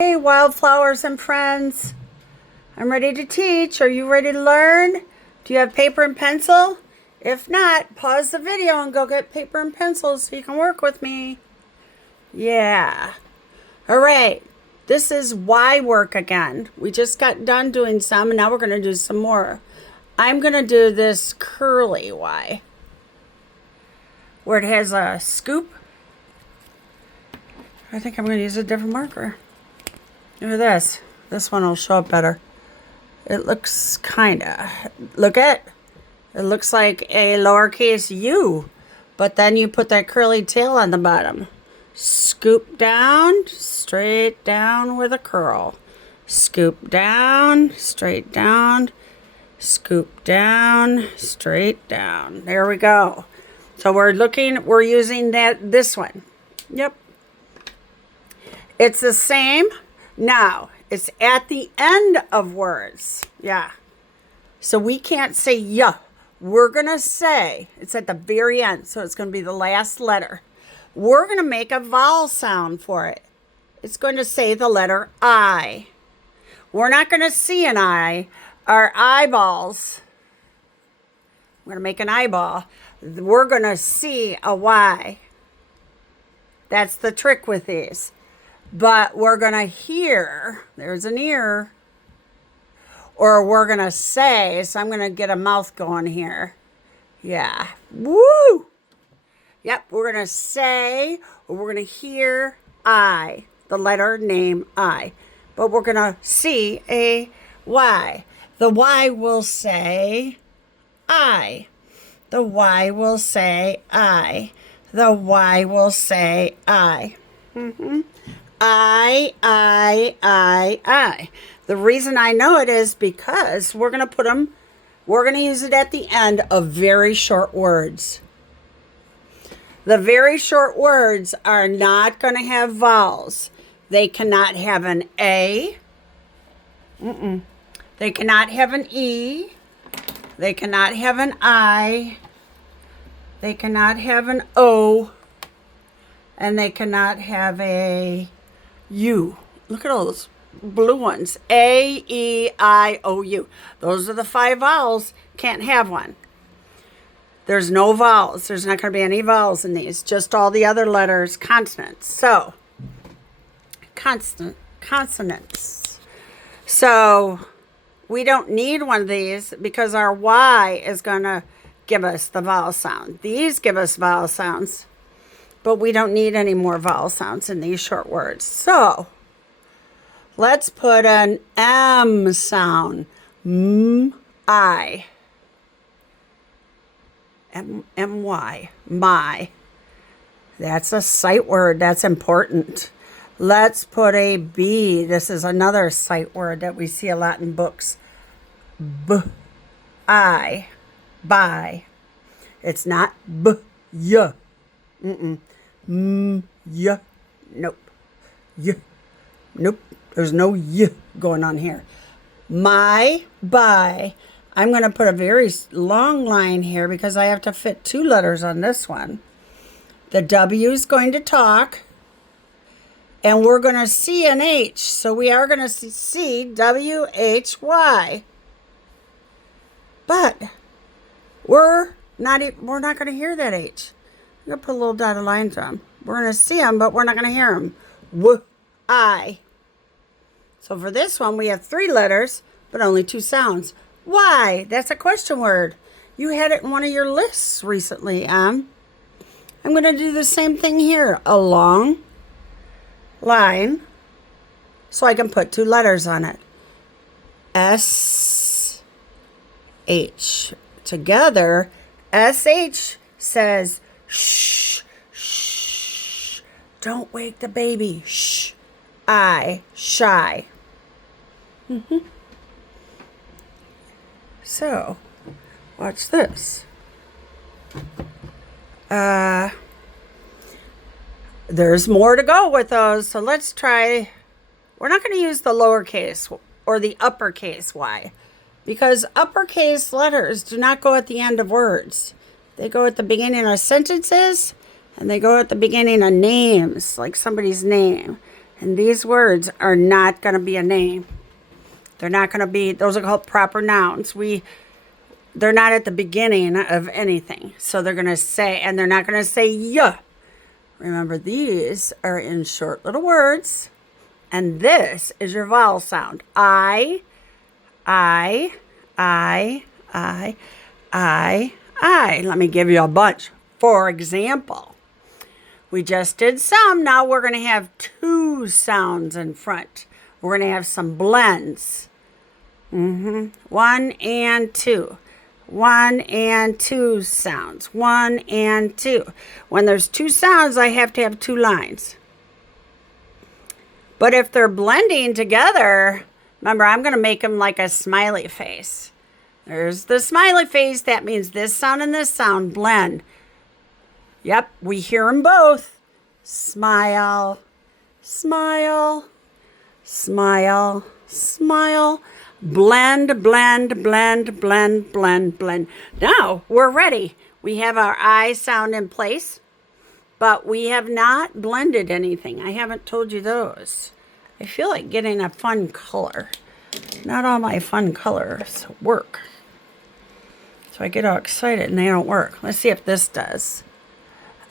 Hey, Wildflowers and friends. I'm ready to teach. Are you ready to learn? Do you have paper and pencil? If not, pause the video and go get paper and pencil so you can work with me. Yeah. All right. This is Y work again. We just got done doing some, and now we're going to do some more. I'm going to do this curly Y, where it has a scoop. I think I'm going to use a different marker. Look at this. This one will show up better. It looks look at it. It looks like a lowercase u, but then you put that curly tail on the bottom. Scoop down, straight down with a curl. Scoop down, straight down. Scoop down, straight down. There we go. So we're using this one. Yep. It's the same. Now, it's at the end of words. Yeah. So we can't say yeah. We're going to say, it's at the very end, so it's going to be the last letter. We're going to make a vowel sound for it. It's going to say the letter I. We're not going to see an I. Our eyeballs, we're going to make an eyeball. We're going to see a Y. That's the trick with these. But we're going to hear, there's an ear, or we're going to say, so I'm going to get a mouth going here. Yeah. Woo! Yep, we're going to say, or we're going to hear I, the letter name I. But we're going to see a Y. The Y will say I. The Y will say I. The Y will say I. I. The reason I know it is because we're going to use it at the end of very short words. The very short words are not going to have vowels. They cannot have an A. They cannot have an E. They cannot have an I. They cannot have an O. And they cannot have a U. Look at all those blue ones. A, E, I, O, U. Those are the 5 vowels. Can't have one. There's no vowels. There's not going to be any vowels in these. Just all the other letters, consonants. So, consonants. So, we don't need one of these because our Y is going to give us the vowel sound. These give us vowel sounds. But we don't need any more vowel sounds in these short words. So, let's put an M sound. I. M-Y. My. That's a sight word. That's important. Let's put a B. This is another sight word that we see a lot in books. I. By. It's not B-Y. Yeah. Nope. Yeah. Nope. There's no y going on here. My, by. I'm going to put a very long line here because I have to fit 2 letters on this one. The W is going to talk. And we're going to see an H. So we are going to see W-H-Y. But we're not going to hear that H. I'm going to put a little dotted lines on them. We're going to see them, but we're not going to hear them. W-I. So for this one, we have 3 letters, but only 2 sounds. Why? That's a question word. You had it in one of your lists recently, I'm going to do the same thing here. A long line, so I can put 2 letters on it. S-H. Together, S-H says, shh, shh, don't wake the baby, shh, I, shy. So, watch this. There's more to go with those, so let's try. We're not going to use the lowercase or the uppercase Y, because uppercase letters do not go at the end of words. They go at the beginning of sentences, and they go at the beginning of names, like somebody's name. And these words are not going to be a name. They're not going to be, those are called proper nouns. They're not at the beginning of anything. So they're going to say, and they're not going to say yeah. Remember, these are in short little words. And this is your vowel sound. I. Let me give you a bunch. For example, we just did some. Now we're going to have two sounds in front. We're going to have some blends. 1 and 2. 1 and 2 sounds. 1 and 2. When there's two sounds, I have to have two lines. But if they're blending together, remember, I'm going to make them like a smiley face. There's the smiley face. That means this sound and this sound blend. Yep, we hear them both. Smile, smile, smile, smile. Blend, blend, blend, blend, blend, blend. Now we're ready. We have our I sound in place, but we have not blended anything. I haven't told you those. I feel like getting a fun color. Not all my fun colors work. So I get all excited and they don't work. Let's see if this does.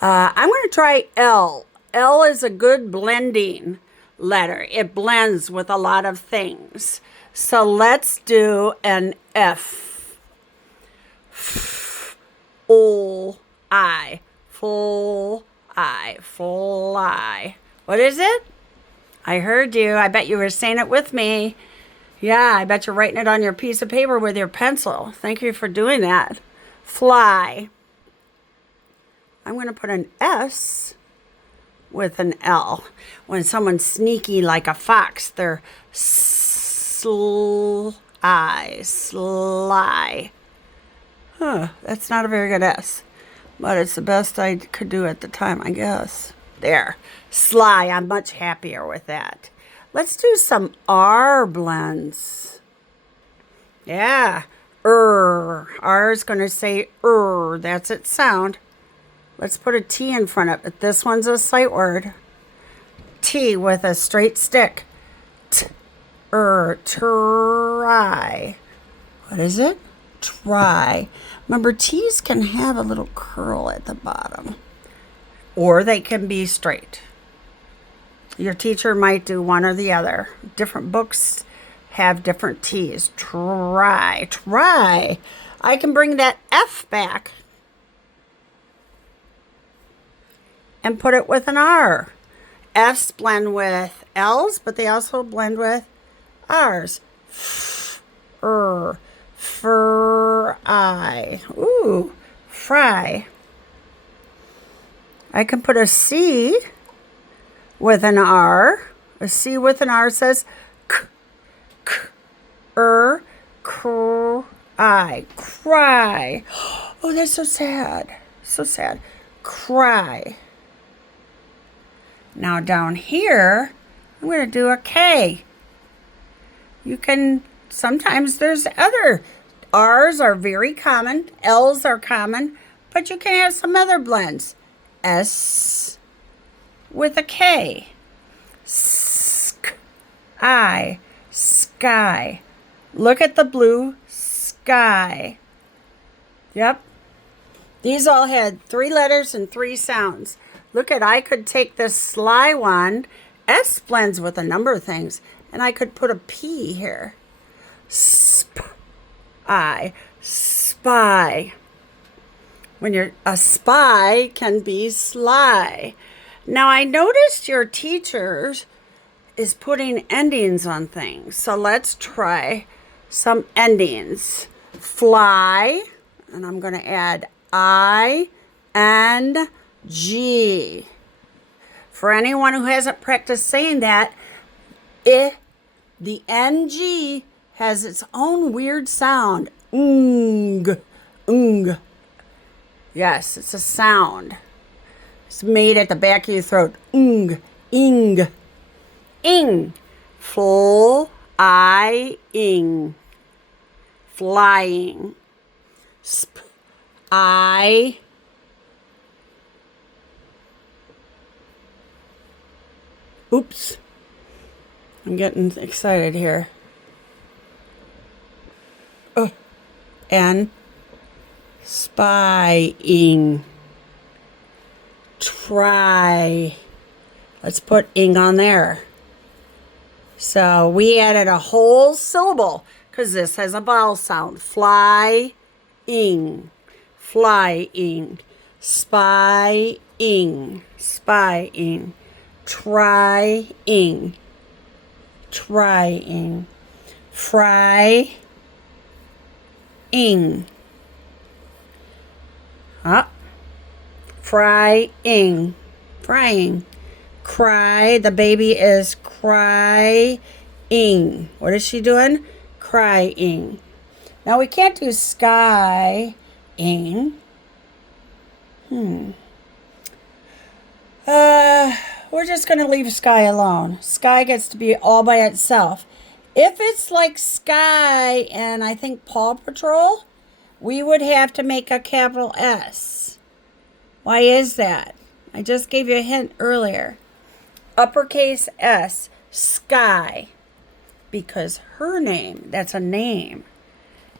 I'm going to try L. L is a good blending letter. It blends with a lot of things. So let's do an F. Full I. Full I. Fly. What is it? I heard you. I bet you were saying it with me. Yeah, I bet you're writing it on your piece of paper with your pencil. Thank you for doing that. Fly. I'm going to put an S with an L. When someone's sneaky like a fox, they're sly. Huh, that's not a very good S. But it's the best I could do at the time, I guess. There. Sly. I'm much happier with that. Let's do some R blends. Yeah. R is going to say That's its sound. Let's put a T in front of it. This one's a sight word. T with a straight stick. Try. What is it? Try. Remember, T's can have a little curl at the bottom. Or they can be straight. Your teacher might do one or the other. Different books have different T's. Try. Try. I can bring that F back and put it with an R. F's blend with L's, but they also blend with R's. Fry. Ooh, fry. I can put a C with an R. A C with an R says cry. Cry. Oh, that's so sad. So sad. Cry. Now down here, I'm going to do a K. You can, sometimes there's other, R's are very common, L's are common, but you can have some other blends. S with a K. Sky. Sky. Look at the blue sky. Yep. These all had 3 letters and 3 sounds. Look at, I could take this sly one. S blends with a number of things. And I could put a P here. Spy. Spy. When you're a spy can be sly. Now I noticed your teacher is putting endings on things. So let's try some endings. Fly. And I'm going to add I and G. For anyone who hasn't practiced saying that, the NG has its own weird sound. Yes, it's a sound. It's made at the back of your throat. Ing. Flying. Flying. Oops. I'm getting excited here. Oh, and spying. Try. Let's put ing on there. So we added a whole syllable because this has a vowel sound. Flying. Flying. Spying. Spying. Trying. Trying. Frying. Up. Frying. Frying. Cry. The baby is crying. What is she doing? Crying. Now we can't do skying. We're just going to leave sky alone. Sky gets to be all by itself. If it's like Sky and I think Paw Patrol, we would have to make a capital S. Why is that? I just gave you a hint earlier. Uppercase S, Sky. Because her name, that's a name.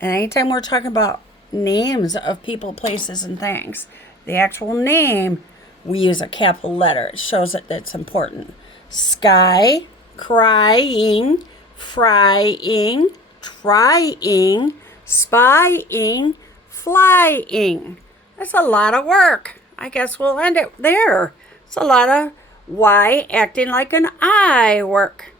And anytime we're talking about names of people, places, and things, the actual name, we use a capital letter. It shows that that's important. Sky, crying, frying, trying, spying, flying. That's a lot of work. I guess we'll end it there. It's a lot of Y acting like an I work.